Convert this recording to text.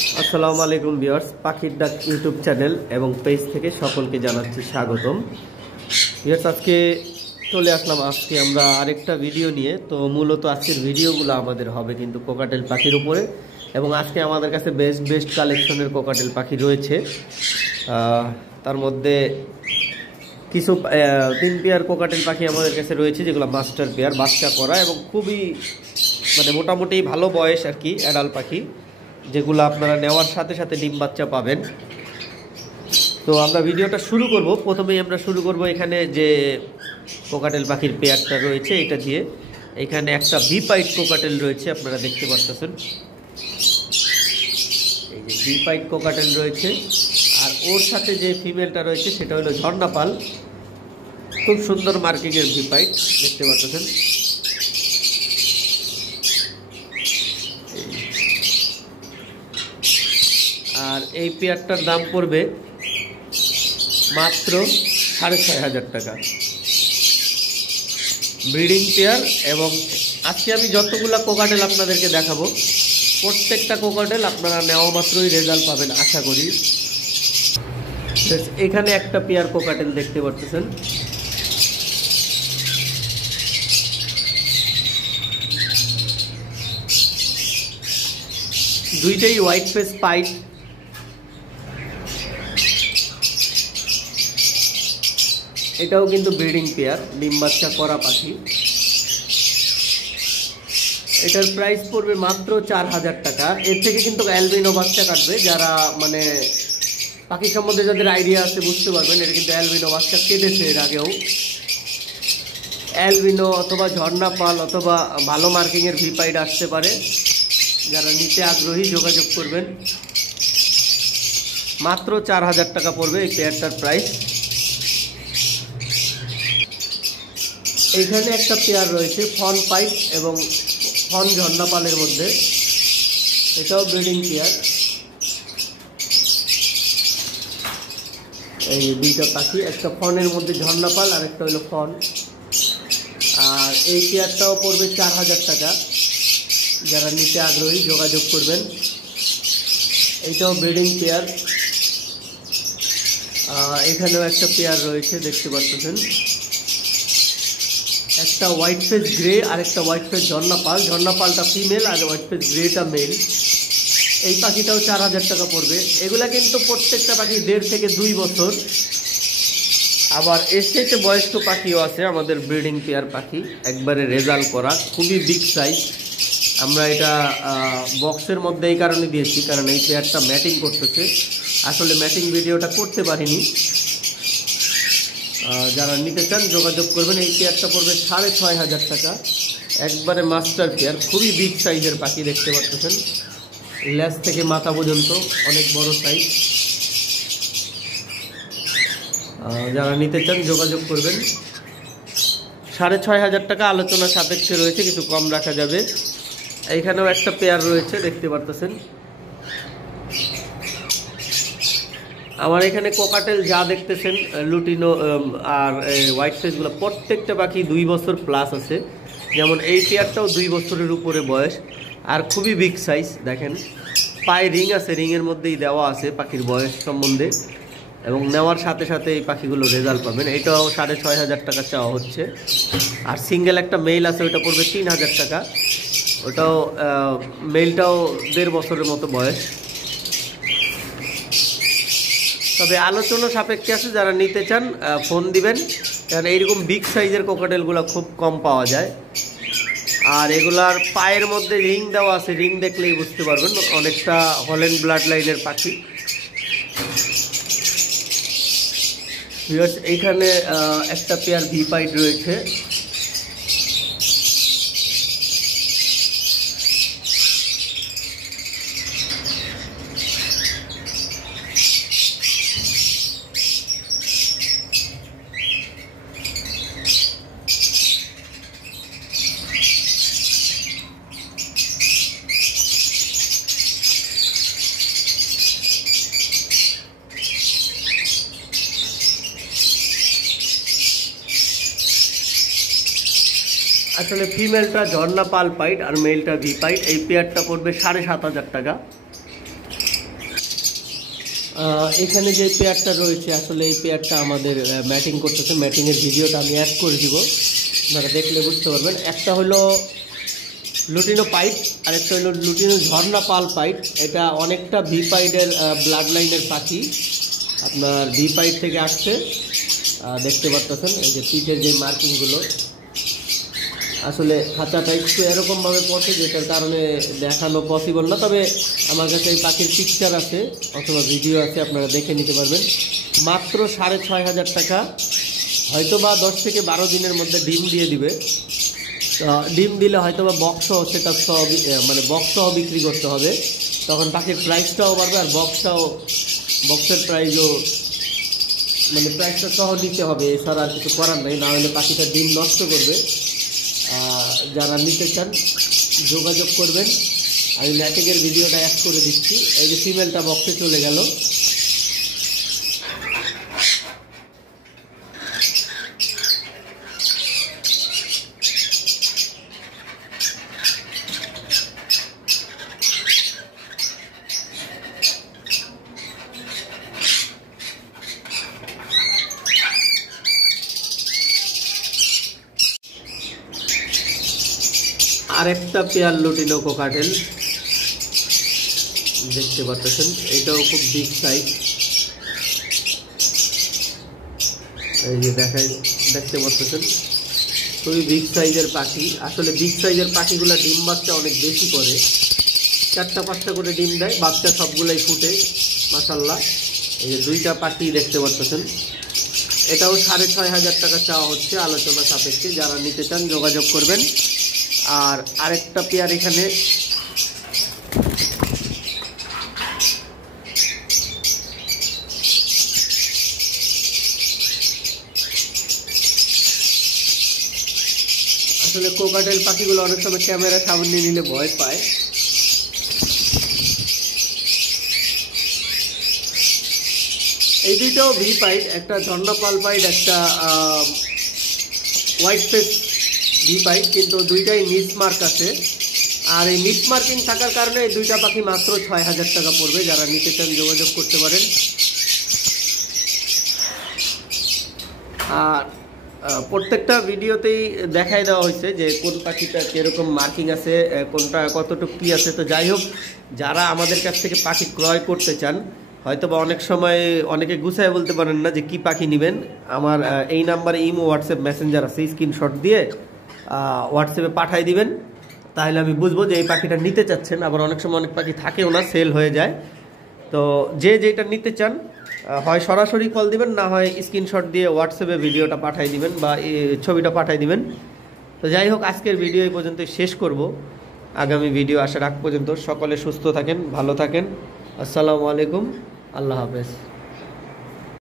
আসসালামু আলাইকুম ভিউয়ার্স, পাখির ডাক ইউটিউব চ্যানেল এবং পেজ থেকে সকলকে জানাচ্ছি স্বাগতম। ভিউয়ার্স, আজকে চলে আসলাম আমরা আরেকটা ভিডিও নিয়ে। তো মূলত আজকের ভিডিওগুলো আমাদের হবে কিন্তু কোকাটেল পাখির উপরে, এবং আজকে আমাদের কাছে বেস্ট কালেকশনের কোকাটেল পাখি রয়েছে। তার মধ্যে কিছু 3 পেয়ার কোকাটেল পাখি আমাদের কাছে রয়েছে, যেগুলো মাস্টার পেয়ার, বাচ্চা করা এবং খুবই মোটামুটি ভালো বয়স আর কি, অ্যাডাল্ট পাখি, যেগুলো আপনারা নেওয়ার সাথে সাথে ডিম বাচ্চা পাবেন। তো আমরা ভিডিওটা শুরু করব। প্রথমেই আমরা শুরু করব এখানে যে কোকাটেল পাখির পেয়ারটা রয়েছে এটা দিয়ে। এখানে একটা ভিপাইট কোকাটেল রয়েছে, আপনারা দেখতে পাচ্ছেন, এই যে ভিপাইট কোকাটেল রয়েছে। আর ওর সাথে যে ফিমেলটা রয়েছে সেটা হলো ঝর্ণাপাল, খুব সুন্দর মার্কিংয়ের ভিপাইট, দেখতে পাচ্ছেন। আর এই পেয়ারটার দাম পড়বে মাত্র 6,500 টাকা, ব্রিডিং পেয়ার। এবং আজকে আমি যতগুলা কোকাটেল আপনাদেরকে দেখাবো, প্রত্যেকটা কোকাটেল আপনারা নেওয়া মাত্রই রেজাল্ট পাবেন আশা করি। এখানে একটা পেয়ার কোকাটেল দেখতে পাচ্ছেন, দুইটাই হোয়াইট ফেস পাইট। এটাও কিন্তু ব্রিডিং পেয়ার, ডিম বাচ্চা করা পাখি। এটার প্রাইস পড়বে মাত্র 4,000 টাকা। এর থেকে কিন্তু অ্যালবিনো বাচ্চা কাটবে, যারা পাখি সম্বন্ধে যাদের আইডিয়া আছে বুঝতে পারবেন। এটা কিন্তু অ্যালবিনো বাচ্চা কেটেছে এর আগেও। অ্যালবিনো অথবা ঝর্ণাপাল অথবা ভালো মার্কিংয়ের ভিপাইড আসতে পারে, যারা নিতে আগ্রহী যোগাযোগ করবেন। মাত্র 4,000 টাকা পড়বে এই পেয়ারটার প্রাইস। এইখানে একটা পেয়ার রয়েছে ফন পাইট এবং ফন ঝর্ণাপালের মধ্যে, এটাও ব্রিডিং পেয়ার। এই দুইটা পাখি, একটা ফনের মধ্যে ঝর্ণাপাল আর একটা হলো ফন। আর এই পেয়ারটাও পড়বে 4,000 টাকা, যারা নিতে আগ্রহী যোগাযোগ করবেন। এইটাও ব্রিডিং পেয়ার। এখানেও একটা পেয়ার রয়েছে, দেখতে পাচ্ছেন, একটা হোয়াইট ফেস গ্রে আর একটা হোয়াইট ফেস ঝর্ণাপাল। ঝর্ণাপালটা ফিমেল আর হোয়াইট ফেস গ্রেটা মেল। এই পাখিটাও 4,000 টাকা পড়বে। এগুলা কিন্তু প্রত্যেকটা পাখি 1.5 থেকে 2 বছর। আবার এর থেকে বয়স্ক পাখিও আছে আমাদের, ব্রিডিং পেয়ার পাখি, একবারে রেজাল্ট করা, খুবই বিগ সাইজ। আমরা এটা বক্সের মধ্যে এই কারণে দিয়েছি, কারণ এই পেয়ারটা ম্যাটিং করতেছে। আসলে ম্যাটিং ভিডিওটা করতে পারিনি। যারা নিতে চান যোগাযোগ করবেন। এই পেয়ারটা পড়বে 6,500 টাকা, একবারে মাস্টার পেয়ার, খুবই বিগ সাইজের পাখি, দেখতে পাচ্ছেন, লেজ থেকে মাথা পর্যন্ত অনেক বড় সাইজ। যারা নিতে চান যোগাযোগ করবেন। 6,500 টাকা আলোচনা সাপেক্ষে রয়েছে, কিছু কম রাখা যাবে। এইখানেও একটা পেয়ার রয়েছে, দেখতে পাচ্ছেন। আমার এখানে কোকাটেল যা দেখতেছেন, লুটিনো আর হোয়াইট ফেসগুলো, প্রত্যেকটা পাখি 2 বছর প্লাস আছে। যেমন এই পেয়ারটাও 2 বছরের উপরে বয়স, আর খুবই বিগ সাইজ। দেখেন পায়ে রিং আছে, রিংয়ের মধ্যেই দেওয়া আছে পাখির বয়স সম্বন্ধে, এবং নেওয়ার সাথে সাথে এই পাখিগুলো রেজাল্ট পাবেন। এটাও 6,500 টাকা চাওয়া হচ্ছে। আর সিঙ্গেল একটা মেল আছে, ওইটা পড়বে 3,000 টাকা। ওটাও মেলটাও 1.5 বছরের মতো বয়স। তবে আলোচনা সাপেক্ষে আছে, যারা নিতে চান ফোন দিবেন, কারণ এইরকম বিগ সাইজের কোকাটেলগুলো খুব কম পাওয়া যায়। আর এগুলার পায়ের মধ্যে রিং দেওয়া আছে, রিং দেখলেই বুঝতে পারবেন, অনেকটা হল্যান্ড ব্লাড লাইনের পাখি। এইখানে একটা পেয়ার ভিপাইট রয়েছে। আসলে ফিমেলটা ঝর্ণাপাল পাইট আর মেলটা ভিপাইট। এই পেয়ারটা পড়বে 7,500 টাকা। এখানে যে পেয়ারটা রয়েছে আসলে এই পেয়ারটা আমাদের ম্যাটিং করতেছে, ম্যাটিংয়ের ভিডিওটা আমি অ্যাড করে দিব, আপনারা দেখলে বুঝতে পারবেন। একটা হলো লুটিনো পাইট আর একটা হলো লুটিনো ঝর্ণা পাল পাইট। এটা অনেকটা ভি পাইডের ব্লাড লাইনের পাখি, আপনার ভি পাইট থেকে আসছে, দেখতে পাচ্ছেন এই যে পিঠের যে মার্কিংগুলো। আসলে খাঁচাটা একটু এরকমভাবে পড়ছে যেটার কারণে দেখানো পসিবল না, তবে আমার কাছে এই পাখির পিকচার আছে অথবা ভিডিও আছে, আপনারা দেখে নিতে পারবেন। মাত্র 6,500 টাকা, হয়তো বা 10 থেকে 12 দিনের মধ্যে ডিম দিয়ে দিবে। ডিম দিলে হয়তো বা বক্সসহ সেটা সহ মানে বক্সসহ বিক্রি করতে হবে, তখন পাখির প্রাইসটাও বাড়বে আর বক্সের প্রাইসও মানে প্রাইসটা সহ নিতে হবে, এছাড়া আর কিছু করার নেই, না হলে পাখিটা ডিম নষ্ট করবে। যারা নিতে চান যোগাযোগ করবেন, আমি ম্যাটিংয়ের ভিডিওটা অ্যাড করে দিচ্ছি। এই যে ফিমেলটা বক্সে চলে গেল। আরেকটা পেয়ার লুটিনো কোকাটেল দেখতে পাচ্ছেন, এটাও খুব বিগ সাইজ। এই যে দেখতে পাচ্ছেন খুবই বিগ সাইজের পাখি। আসলে বিগ সাইজের পাখিগুলো ডিম বাচ্চা অনেক বেশি করে, 4টা-5টা করে ডিম দেয়, বাচ্চা সবগুলাই ফুটে মাশাআল্লাহ। এই যে 2টা পাখি দেখতে পাচ্ছেন, এটাও 6,500 টাকা চাওয়া হচ্ছে আলোচনা সাপেক্ষে। যারা নিতে চান যোগাযোগ করবেন। আর আরেকটা পেয়ার এখানে আসলে কোকাটেল পাখিগুলো অনেক সময় ক্যামেরা সামনে নিলে ভয় পায়। এই দুইটাও ভি পাইট, একটা ঝর্ণা পাল পাইট, একটা হোয়াইট ফেস ভি পাইট, কিন্তু দুইটাই মিস মার্ক আছে। আর এই মিস মার্কিং থাকার কারণে এই 2টা পাখি মাত্র 6,000 টাকা পড়বে। যারা নিতে চান যোগাযোগ করতে পারেন। আর প্রত্যেকটা ভিডিওতেই দেখাই দেওয়া হয়েছে যে কোন পাখিটা কীরকম মার্কিং আছে, কোনটা কতটুকু কী আছে। তো যাই হোক, যারা আমাদের কাছ থেকে পাখি ক্রয় করতে চান, হয়তো বা অনেক সময় অনেকে গুছায় বলতে পারেন না যে কি পাখি নেবেন, আমার এই নাম্বারে ইমো হোয়াটসঅ্যাপ মেসেঞ্জার আছে, স্ক্রিনশট দিয়ে হোয়াটসঅ্যাপে পাঠাই দিবেন, তাহলে আমি বুঝবো যে এই পাখিটা নিতে চাচ্ছেন। আবার অনেক সময় অনেক পাখি থাকেও না, সেল হয়ে যায়। তো যে যেটা নিতে চান হয় সরাসরি কল দিবেন, না হয় স্ক্রিনশট দিয়ে হোয়াটসঅ্যাপে ভিডিওটা পাঠাই দিবেন বা ছবিটা পাঠাই দিবেন। তো যাই হোক, আজকের ভিডিও এই পর্যন্ত শেষ করব। আগামী ভিডিও আসার আগ পর্যন্ত সকলে সুস্থ থাকেন, ভালো থাকেন। আসসালামু আলাইকুম, আল্লাহ হাফেজ।